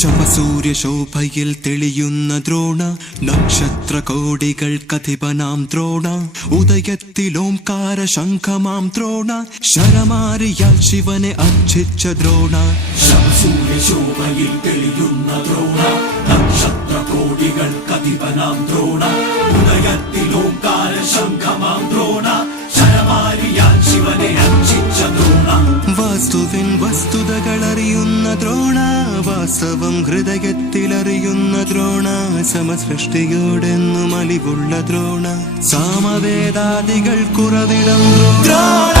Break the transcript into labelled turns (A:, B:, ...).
A: ശവസൂര്യ ശോഭയിൽ തെളിയുന്ന ദ്രോണ നക്ഷത്ര കോടികൾ കഥിപനാം ദ്രോണ ഉദയത്തിലോംകാര ശംഖമാം ദ്രോണ ശരമാരിയാൽ ശിവനെ അർച്ചിച്ച ദ്രോണ.
B: ശൂര്യശോഭയിൽ തെളിയുന്ന ദ്രോണ നക്ഷത്ര കോടികൾ കഥിപനാം ദ്രോണ ഉദയത്തിലോംകാര ശംഖമാം ദ്രോണ ശരമാരിയാൽ ശിവനെ അർച്ചിച്ച ദ്രോണ.
A: വസ്തുവിൻ വസ്തുതകൾ അറിയുന്ന ദ്രോണ. വാസ്തവം ഹൃദയത്തിലറിയുന്ന ദ്രോണ സമസൃഷ്ടിയോടെന്നും അലിവുള്ള ദ്രോണ സാമവേദാദികൾ കുറവിടം ദ്രോണ.